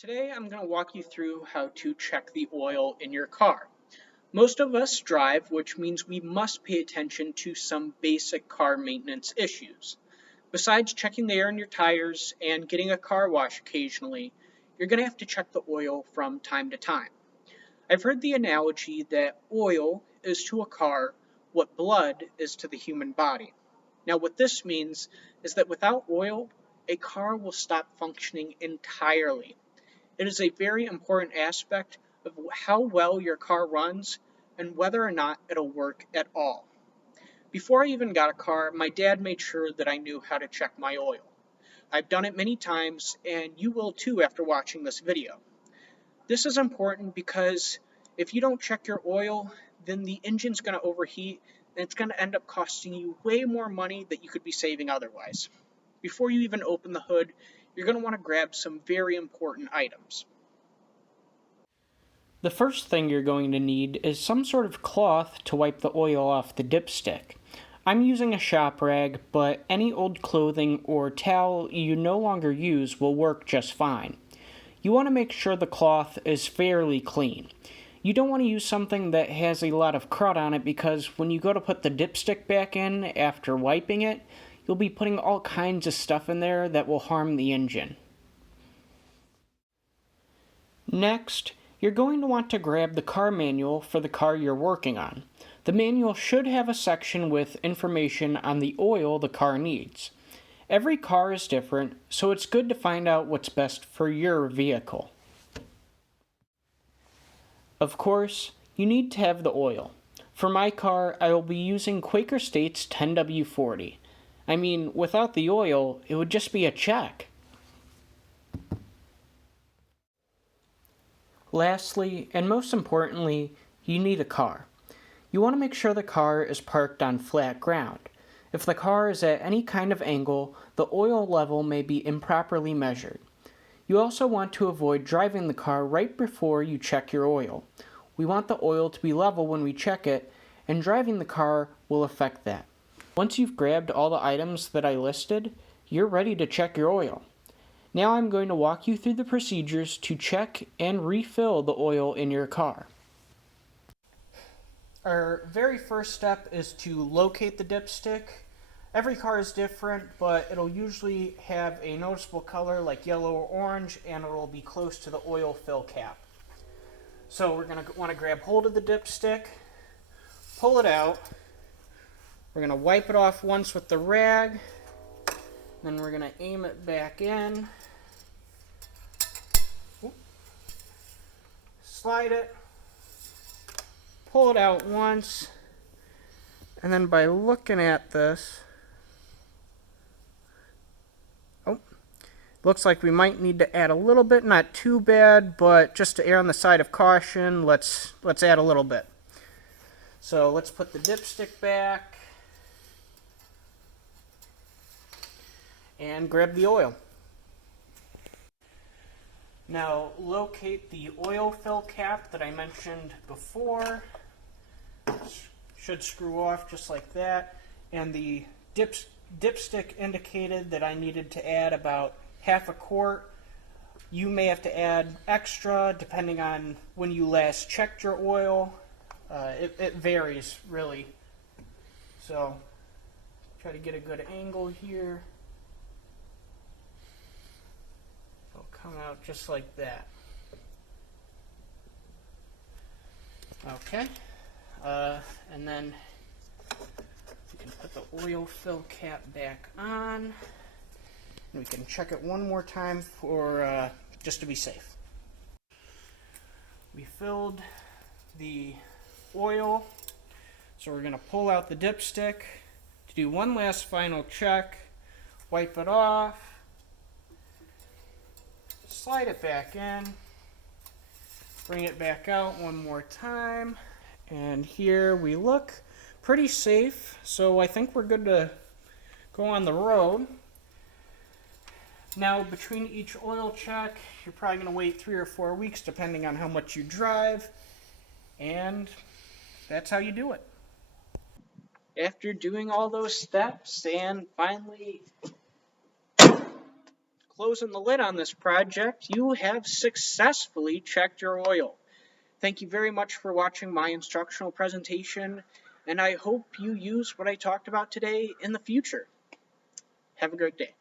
Today I'm going to walk you through how to check the oil in your car. Most of us drive, which means we must pay attention to some basic car maintenance issues. Besides checking the air in your tires and getting a car wash occasionally, you're going to have to check the oil from time to time. I've heard the analogy that oil is to a car what blood is to the human body. Now, what this means is that without oil, a car will stop functioning entirely. It is a very important aspect of how well your car runs and whether or not it'll work at all. Before I even got a car, my dad made sure that I knew how to check my oil. I've done it many times, and you will too after watching this video. This is important because if you don't check your oil, then the engine's going to overheat and it's going to end up costing you way more money that you could be saving otherwise. Before you even open the hood, you're going to want to grab some very important items. The first thing you're going to need is some sort of cloth to wipe the oil off the dipstick. I'm using a shop rag, but any old clothing or towel you no longer use will work just fine. You want to make sure the cloth is fairly clean. You don't want to use something that has a lot of crud on it because when you go to put the dipstick back in after wiping it, you'll be putting all kinds of stuff in there that will harm the engine. Next, you're going to want to grab the car manual for the car you're working on. The manual should have a section with information on the oil the car needs. Every car is different, so it's good to find out what's best for your vehicle. Of course, you need to have the oil. For my car, I will be using Quaker State's 10W40. I mean, without the oil, it would just be a check. Lastly, and most importantly, you need a car. You want to make sure the car is parked on flat ground. If the car is at any kind of angle, the oil level may be improperly measured. You also want to avoid driving the car right before you check your oil. We want the oil to be level when we check it, and driving the car will affect that. Once you've grabbed all the items that I listed, you're ready to check your oil. Now I'm going to walk you through the procedures to check and refill the oil in your car. Our very first step is to locate the dipstick. Every car is different, but it'll usually have a noticeable color like yellow or orange, and it'll be close to the oil fill cap. So we're going to want to grab hold of the dipstick, pull it out. We're going to wipe it off once with the rag, then we're going to aim it back in. Slide it, pull it out once, and then by looking at this, looks like we might need to add a little bit, not too bad, but just to err on the side of caution, let's add a little bit. So let's put the dipstick back and grab the oil. Now locate the oil fill cap that I mentioned before. Should screw off just like that. And the dipstick indicated that I needed to add about half a quart. You may have to add extra depending on when you last checked your oil. It varies really. So try to get a good angle here. It'll come out just like that. Okay. And then we can put the oil fill cap back on. And we can check it one more time for just to be safe. We filled the oil, so we're going to pull out the dipstick to do one last final check, wipe it off, slide it back in, bring it back out one more time, and here we look pretty safe, so I think we're good to go on the road. Now, between each oil check, you're probably going to wait 3 or 4 weeks depending on how much you drive, and that's how you do it. After doing all those steps and finally closing the lid on this project, you have successfully checked your oil. Thank you very much for watching my instructional presentation, and I hope you use what I talked about today in the future. Have a great day.